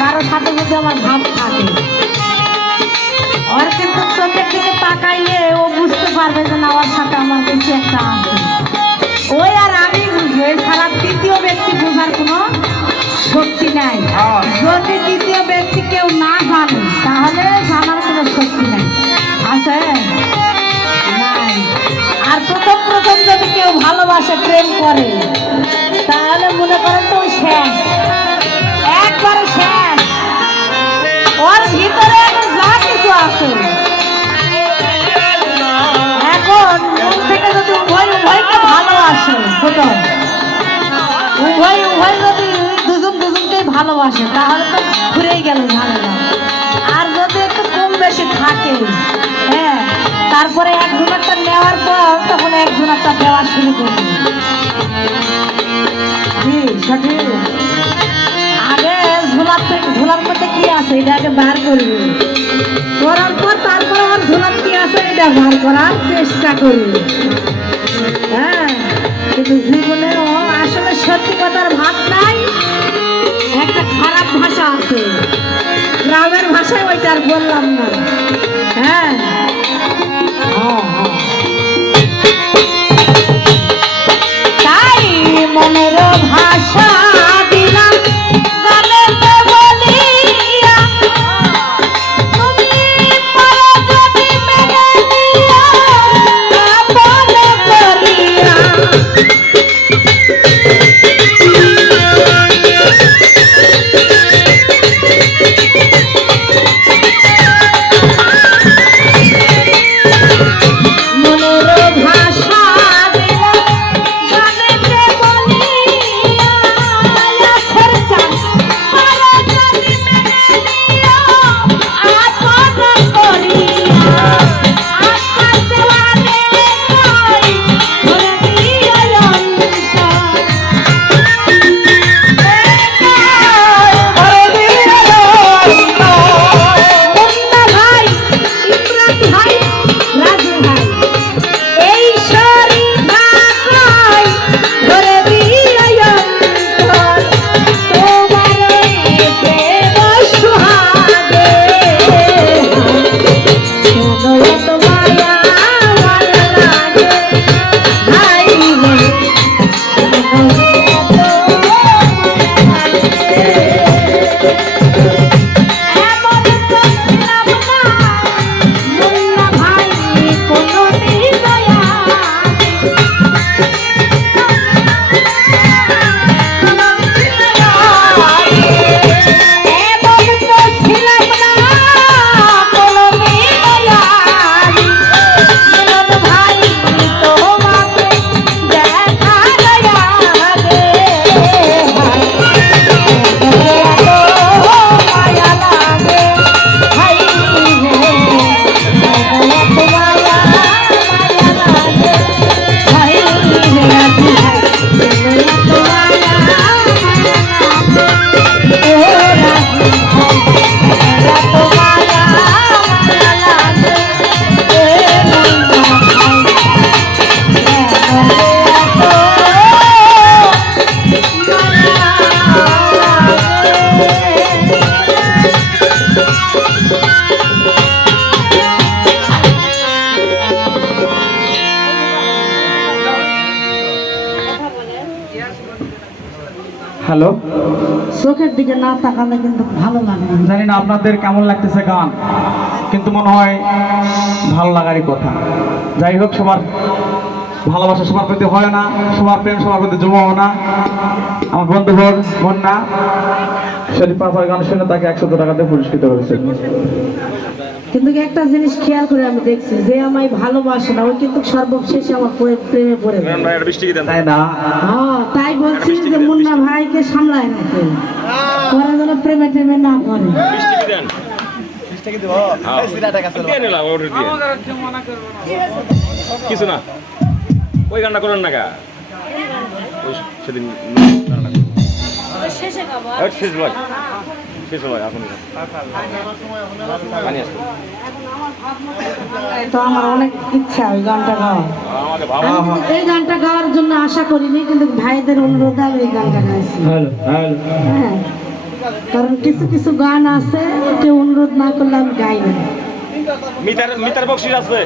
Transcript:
কারোর সাথে যদি আমার ভাব থাকে ওর কিন্তু চোখের দিকে তাকাইলে ও বুঝতে পারবে যে না ওর সাথে আমার বেশি একটা আছে। ওই আর আমি বুঝবো, এছাড়া তৃতীয় ব্যক্তি বোঝার কোনো শক্তি নাই। যদি তৃতীয় ব্যক্তি কেউ না জানে তাহলে জানার কোনো শক্তি নাই, আছে নাই। আর প্রথম প্রথম যদি কেউ ভালোবাসে প্রেম করে তাহলে মনে করেন তো শেষ, একবারে শেষ। ওর ভিতরে যা কিছু আছে এখন মন থেকে যদি উভয় উভয়কে ভালোবাসে, উভয় উভয় যদি দুজন দুজনকেই ভালোবাসে তাহলে তো ঘুরেই গেল ঝামেলা। আর যদি একটু কম বেশি থাকে, হ্যাঁ, তারপরে একজন একটা নেওয়ার পর তখন একজন একটা দেওয়া শুরু করবে। সঠিক। আগে ঝোলার মধ্যে কি আছে এটা আগে বার করবে, করার পর তারপরে আর ঝোলার কি আছে এটা বার করার চেষ্টা করবে। হ্যাঁ, কিন্তু জীবনে আসলে সত্যি কথার ভাত নাই, একটা খারাপ ভাষা আছে, গ্রামের ভাষায় ওইটা আর বললাম না। হ্যাঁ, তাই মনের ভাষা হ্যালো, চোখের দিকে না তাকালে কিন্তু ভালো লাগে না। জানি না আপনাদের কেমন লাগতেছে গান, কিন্তু মনে হয় ভালো লাগারই কথা। যাই হোক, সবার ভালোবাসা সবার প্রতি হয় না, সবার প্রেম সবার প্রতি জমাও না। আমার বন্ধু বন্যা শরীফ পাপার গান শুনে তাকে 100 টাকাতে পুরস্কৃত করেছে। কিন্তু একটা জিনিস খেয়াল করে আমি দেখছি, যে আমায় ভালোবাসে না ওই কিন্তু সর্বশেষে আমার প্রেমে পড়ে যায়। তাই না? হ্যাঁ, তাই বলছি যে মুন্না ভাইকে সামলায় রাখে, ওরা যেন প্রেমে টেমে না করে। কিছু না, ওই গানটা করেন না গা, ওই সেদিন শেষ ভাই, শেষ ভাই আপনি তো আমার অনেক ইচ্ছা ওই গানটা গাওয়া। আমাকে আমি কিন্তু এই গানটা গাওয়ার জন্য আশা করিনি, কিন্তু ভাইদের অনুরোধে আমি এই গানটা গাইছি। হ্যাঁ, কারণ কিছু কিছু গান আছে কেউ অনুরোধ না করলে আমি গাই না। মিতার বকশিস আছে।